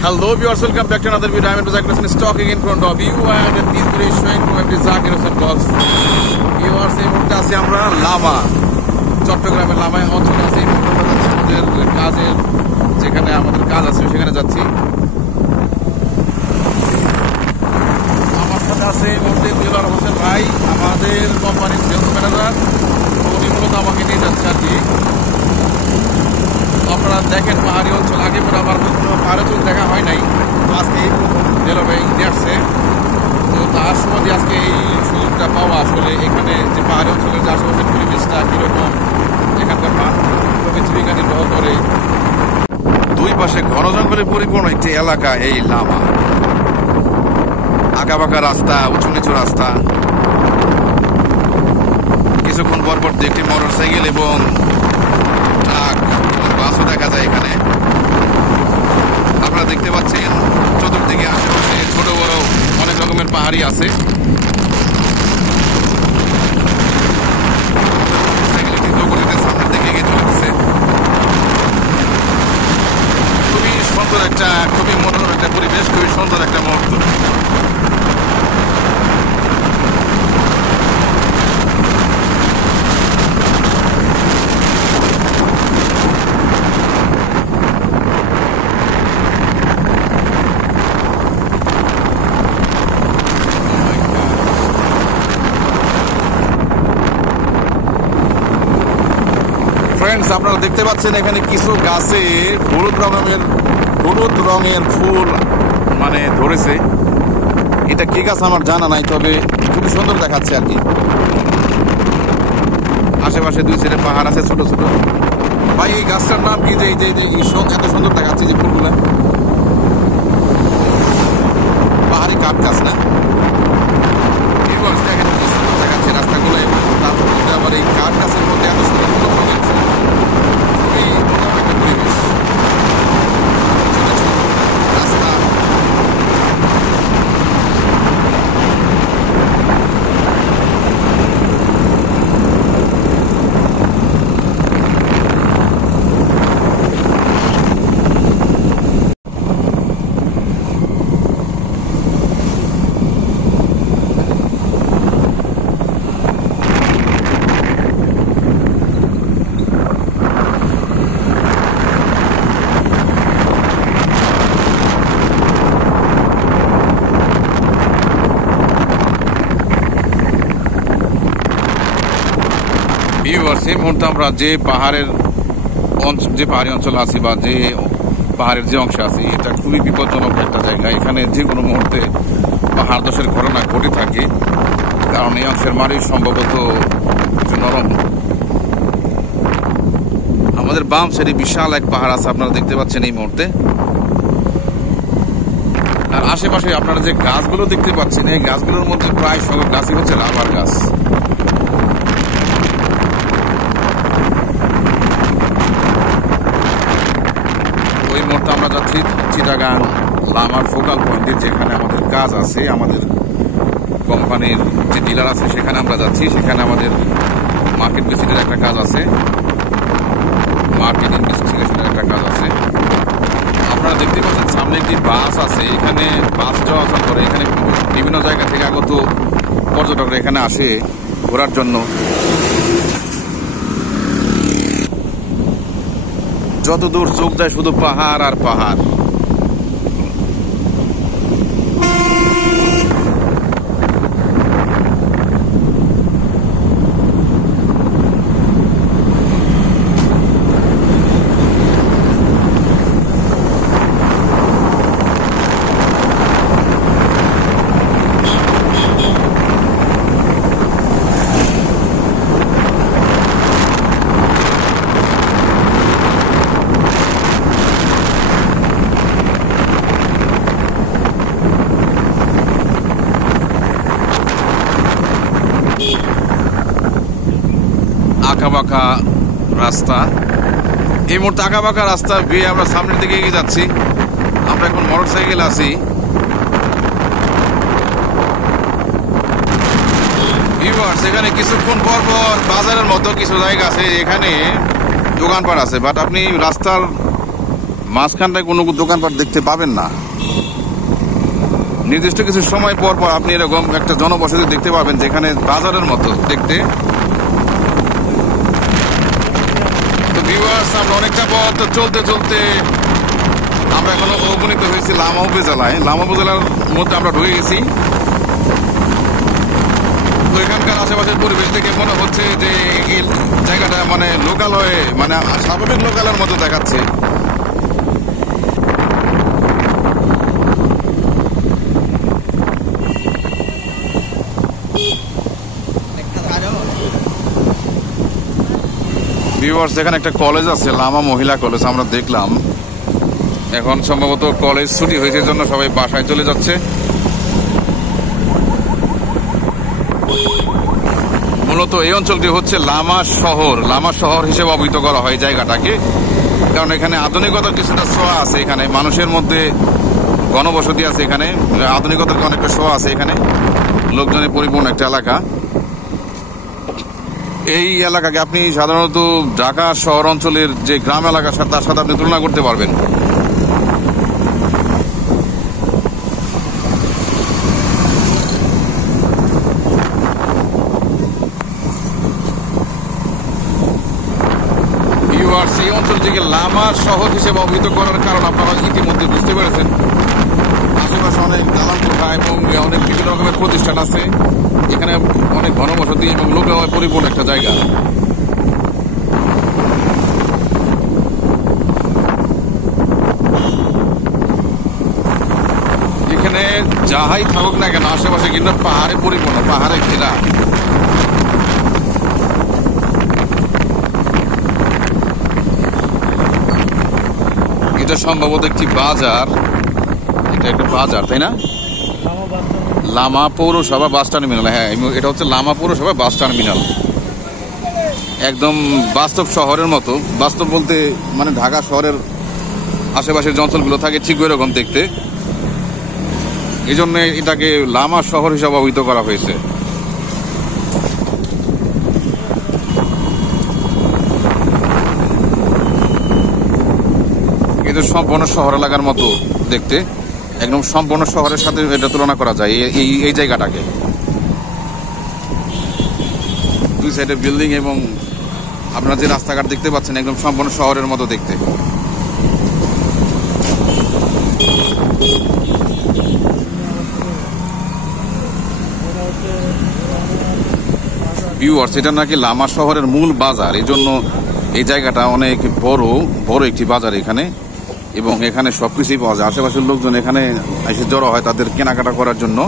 Hello viewers, welcome back to another video. I am Zakir Hussain stalking in front of you and this video is showing from every Zakir Hussain vlogs. Viewers, এই মুহূর্তে আছি আমরা লামা, চট্টগ্রামের লামায় অঞ্চলে আছি। আমাদের কাজের যেখানে আমাদের কাজ আছে সেখানে যাচ্ছি। আমার সাথে আছে এই মুহূর্তে দিলওয়ার হোসেন ভাই, আমাদের কোম্পানির সেলস ম্যানেজার। উনি মূলত আমাকে নিয়ে যাচ্ছে আর কি। আপনারা দেখেন পাহাড়ি অঞ্চল, আগে পরে আমার কোনো পাহাড়ি অঞ্চল দেখা হয় নাই, তো আজকে দিলওয়ার ভাই নিয়ে আসছে। তো তার সময় আজকে এই সুযোগটা পাওয়া, আসলে এখানে যে পাহাড়ি অঞ্চলের যে আশেপাশের পরিবেশটা কীরকম, এখানকার মানুষ জীবিকা নির্বাহ করে। দুই পাশে ঘন জঙ্গলে পরিপূর্ণ একটি এলাকা এই লামা। আঁকাবাঁকা রাস্তা, উঁচু নিচু রাস্তা, কিছুক্ষণ পর পর একটি মোটর সাইকেল এবং ট্রাক এবং বাসও দেখা যায় এখানে। আপনারা দেখতে পাচ্ছেন চতুর্দিকে আশেপাশে ছোট বড় অনেক রকমের পাহাড়ি আছে। সামনের দিকে এগিয়ে চলেছে। খুবই সুন্দর একটা, খুবই মনোরম একটা পরিবেশ, খুবই সুন্দর একটা মুহূর্ত। ফ্রেন্ডস, আপনারা দেখতে পাচ্ছেন এখানে কিছু গাছে হলুদ রঙের ফুল মানে ধরেছে। এটা কি গাছ আমার জানা নাই, তবে খুবই সুন্দর দেখাচ্ছে আর কি। আশেপাশে দুই সাইডে পাহাড় আছে ছোট ছোট। ভাই এই গাছটার নাম কি, যে এত সুন্দর দেখাচ্ছে যে ফুলগুলা? পাহাড়ি কাঠ গাছ না? এই গাছটা এখানে কি সুন্দর দেখাচ্ছে রাস্তাগুলো, এবং তারপর আবার এই কাঠ গাছের মধ্যে এত সুন্দর হলুদ রঙের ফুল। এই একটা পরিবেশ, রাস্তা। এই মুহূর্তে আমরা যে পাহাড়ি অঞ্চল আছি বা যে পাহাড়ের যে অংশে আছি, এটা খুবই বিপজ্জনক একটা জায়গা। এখানে যে কোনো মুহূর্তে পাহাড় ধসের ঘটনা ঘটে থাকে, কারণ এই অংশের মাটি সম্ভবত একটু নরম। আমাদের বাম সাইডে বিশাল এক পাহাড় আছে, আপনারা দেখতে পাচ্ছেন এই মুহূর্তে। আর আশেপাশে আপনারা যে গাছগুলো দেখতে পাচ্ছেন, এই গাছগুলোর মধ্যে প্রায় সব গাছই হচ্ছে রাবার গাছ। ওই মুহূর্তে আমরা যাচ্ছি চিটাগাং লামার ফোকাল পয়েন্টে, যেখানে আমাদের কাজ আছে। আমাদের কোম্পানির যে ডিলার আছে সেখানে আমরা যাচ্ছি। সেখানে আমাদের মার্কেট ভিজিটের একটা কাজ আছে, মার্কেট ইনভেস্টিগেশনের একটা কাজ আছে। আপনারা দেখতে পাচ্ছেন সামনে একটি বাস আছে, এখানে বাস চলাচল করে। এখানে বিভিন্ন জায়গা থেকে আগত পর্যটকরা এখানে আসে ঘোরার জন্য। যত দূর চোখ যায় শুধু পাহাড় আর পাহাড়। আঁকাবাঁকা রাস্তা, এই মুহূর্তে আঁকাবাঁকা রাস্তা বেয়ে আমরা সামনের দিকে এগিয়ে যাচ্ছি। আমরা এখন মোটর সাইকেল আছি। সেখানে কিছুক্ষণ পর পর বাজারের মতো কিছু জায়গা আছে, এখানে দোকানপাট আছে, বাট আপনি রাস্তার মাঝখানটায় কোনো দোকানপাট দেখতে পাবেন না। নির্দিষ্ট কিছু সময় পর পর আপনি এরকম একটা জনবসতি দেখতে পাবেন যেখানে বাজারের মতো দেখতে। তো ভিউয়ার্স, আমরা অনেকটা পথ চলতে চলতে আমরা এখনো উপনীত হয়েছি লামা উপজেলায়। লামা উপজেলার মধ্যে আমরা ঢুকে গেছি। তো এখানকার আশেপাশের পরিবেশ দেখে মনে হচ্ছে যে এই জায়গাটা মানে লোকালয়ে, মানে স্বাভাবিক লোকালের মতো দেখাচ্ছে। ভিউয়ার্স, এখানে একটা কলেজ আছে, লামা মহিলা কলেজ, আমরা দেখলাম। এখন সম্ভবত কলেজ ছুটি হয়েছে জন্য সবাই বাসায় চলে যাচ্ছে। মূলত এই অঞ্চলটি হচ্ছে লামা শহর। লামা শহর হিসেবে অভিহিত করা হয় জায়গাটাকে, কারণ এখানে আধুনিকতার কিছুটা ছোঁয়া আছে। এখানে মানুষের মধ্যে ঘনবসতি আছে, এখানে আধুনিকতার অনেকটা ছোঁয়া আছে। এখানে লোকজনে পরিপূর্ণ একটা এলাকা। এই এলাকাকে আপনি সাধারণত ঢাকা শহর অঞ্চলের যে গ্রাম এলাকা তার সাথে আপনি তুলনা করতে পারবেন। এই অঞ্চলটিকে লামা শহর হিসেবে অভিহিত করার কারণ আপনারা ইতিমধ্যে বুঝতে পেরেছেন। আশেপাশে অনেক দালান কোঠা এবং অনেক বিভিন্ন রকমের প্রতিষ্ঠান আছে। এখানে অনেক ঘনবসতি এবং লোকালয় পরিপূর্ণ একটা জায়গা। এখানে যাহাই থাকুক না কেন, আশেপাশে কিন্তু পাহাড়ে পরিপূর্ণ, পাহাড়ে ঘেরা। এটা সম্ভবত একটি বাজার। এটা একটা বাজার, তাই না? লামা পৌরসভা বাস টার্মিনাল। হ্যাঁ, এটা হচ্ছে লামা পৌরসভা বাস টার্মিনাল। একদম বাস্তব শহরের মতো। বাস্তব বলতে মানে ঢাকা শহরের আশেপাশের যে অঞ্চলগুলো থাকে ঠিক ওই রকম দেখতে। এই জন্য এটাকে লামা শহর হিসাবে অভিহিত করা হয়েছে। এটা সম্পূর্ণ শহর এলাকার মতো দেখতে, একদম সম্পূর্ণ শহরের সাথে এটা তুলনা করা যায় এই জায়গাটাকে। দুই সাইডে বিল্ডিং এবং আপনারা যে রাস্তাঘাট দেখতে পাচ্ছেন একদম সম্পূর্ণ শহরের মতো দেখতে। ভিউয়ার্স, এটা নাকি লামা শহরের মূল বাজার। এই জন্য এই জায়গাটা অনেক বড় একটি বাজার এখানে, এবং এখানে সবকিছুই পাওয়া যায়। আশেপাশের লোকজন এখানে এসে জড়ো হয় তাদের কেনাকাটা করার জন্য।